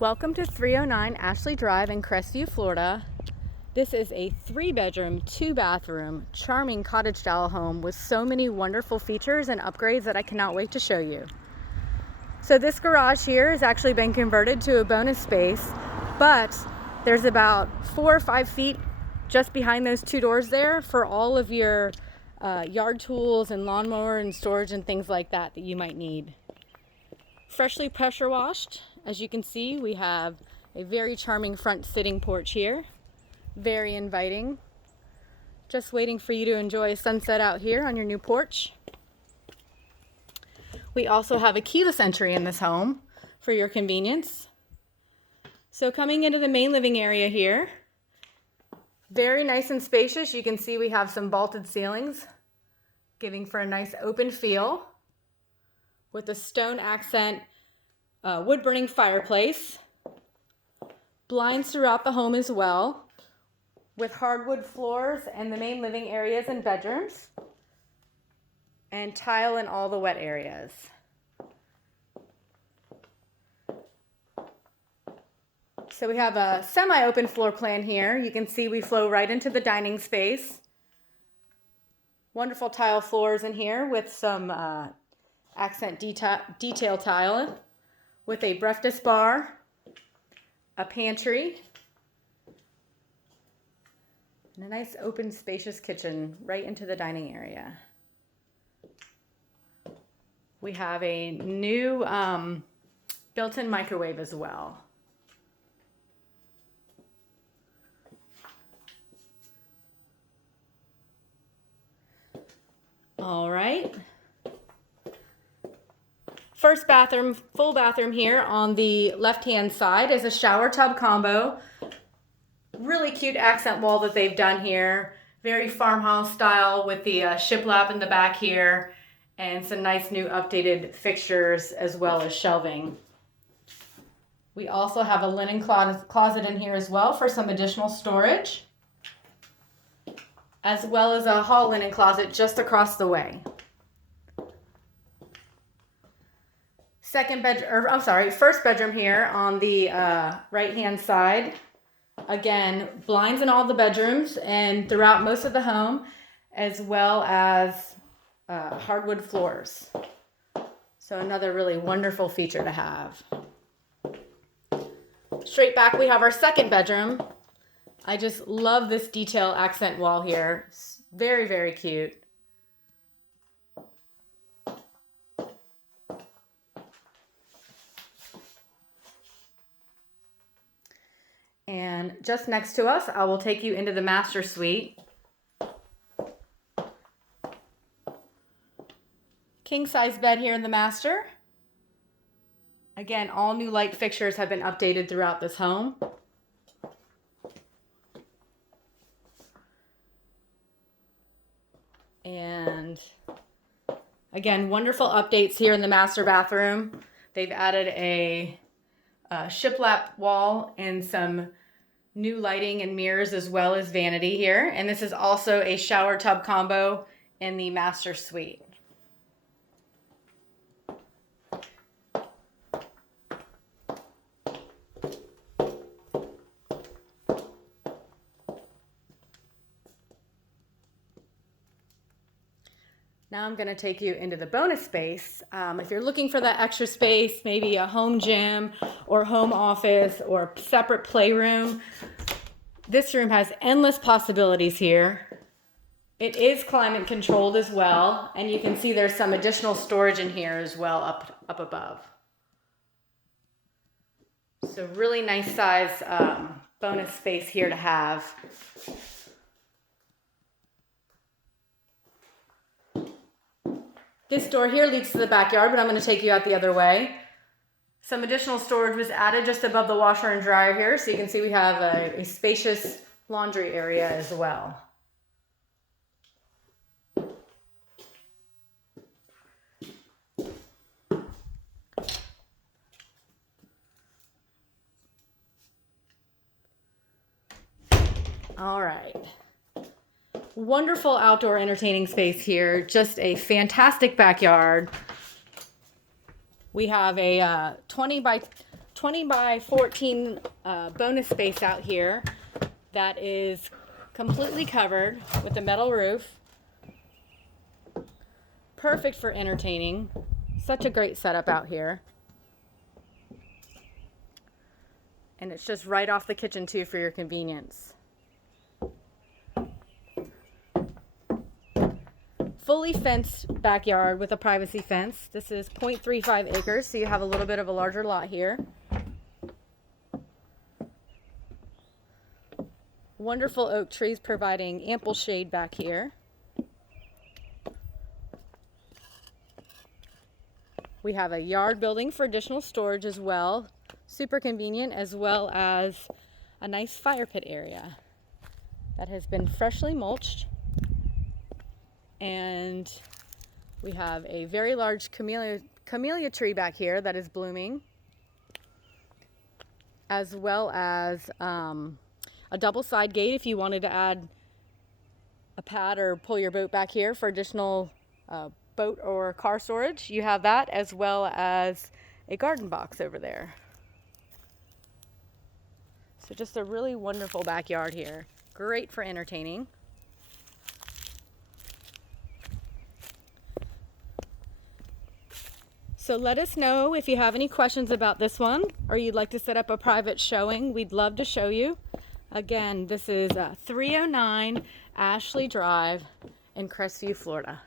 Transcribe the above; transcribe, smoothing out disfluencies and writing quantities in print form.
Welcome to 309 Ashley Drive in Crestview, Florida. This is a 3-bedroom, 2-bathroom, charming cottage-style home with so many wonderful features and upgrades that I cannot wait to show you. So this garage here has actually been converted to a bonus space, but there's about 4 or 5 feet just behind those 2 doors there for all of your yard tools and lawnmower and storage and things like that you might need. Freshly pressure washed. As you can see, we have a very charming front sitting porch here. Very inviting. Just waiting for you to enjoy a sunset out here on your new porch. We also have a keyless entry in this home for your convenience. So coming into the main living area here, very nice and spacious. You can see we have some vaulted ceilings, giving for a nice open feel with a stone accent wood-burning fireplace, blinds throughout the home as well, with hardwood floors and the main living areas and bedrooms, and tile in all the wet areas. So we have a semi-open floor plan here. You can see we flow right into the dining space. Wonderful tile floors in here with some accent detail tile, with a breakfast bar, a pantry, and a nice open spacious kitchen right into the dining area. We have a new built-in microwave as well. All right. First bathroom, full bathroom here on the left-hand side is a shower tub combo. Really cute accent wall that they've done here. Very farmhouse style with the shiplap in the back here and some nice new updated fixtures as well as shelving. We also have a linen closet in here as well for some additional storage, as well as a hall linen closet just across the way. First bedroom here on the right-hand side. Again, blinds in all the bedrooms and throughout most of the home, as well as hardwood floors. So another really wonderful feature to have. Straight back, we have our second bedroom. I just love this detail accent wall here. It's very, very cute. And just next to us, I will take you into the master suite. King size bed here in the master. Again, all new light fixtures have been updated throughout this home. And again, wonderful updates here in the master bathroom. They've added a shiplap wall and some new lighting and mirrors as well as vanity here. And this is also a shower tub combo in the master suite. Now I'm going to take you into the bonus space. If you're looking for that extra space, maybe a home gym or home office or separate playroom, this room has endless possibilities here. It is climate controlled as well, and you can see there's some additional storage in here as well up above. So really nice size bonus space here to have. This door here leads to the backyard, but I'm going to take you out the other way. Some additional storage was added just above the washer and dryer here, so you can see we have a spacious laundry area as well. All right. Wonderful outdoor entertaining space here. Just a fantastic backyard. We have a 20 by 14 bonus space out here that is completely covered with a metal roof. Perfect for entertaining. Such a great setup out here. And it's just right off the kitchen too for your convenience. Fully fenced backyard with a privacy fence. This is 0.35 acres, so you have a little bit of a larger lot here. Wonderful oak trees providing ample shade back here. We have a yard building for additional storage as well. Super convenient, as well as a nice fire pit area that has been freshly mulched. And we have a very large camellia tree back here that is blooming, as well as a double side gate if you wanted to add a pad or pull your boat back here for additional boat or car storage. You have that, as well as a garden box over there. So just a really wonderful backyard here. Great for entertaining. So let us know if you have any questions about this one, or you'd like to set up a private showing. We'd love to show you. Again, this is 309 Ashley Drive in Crestview, Florida.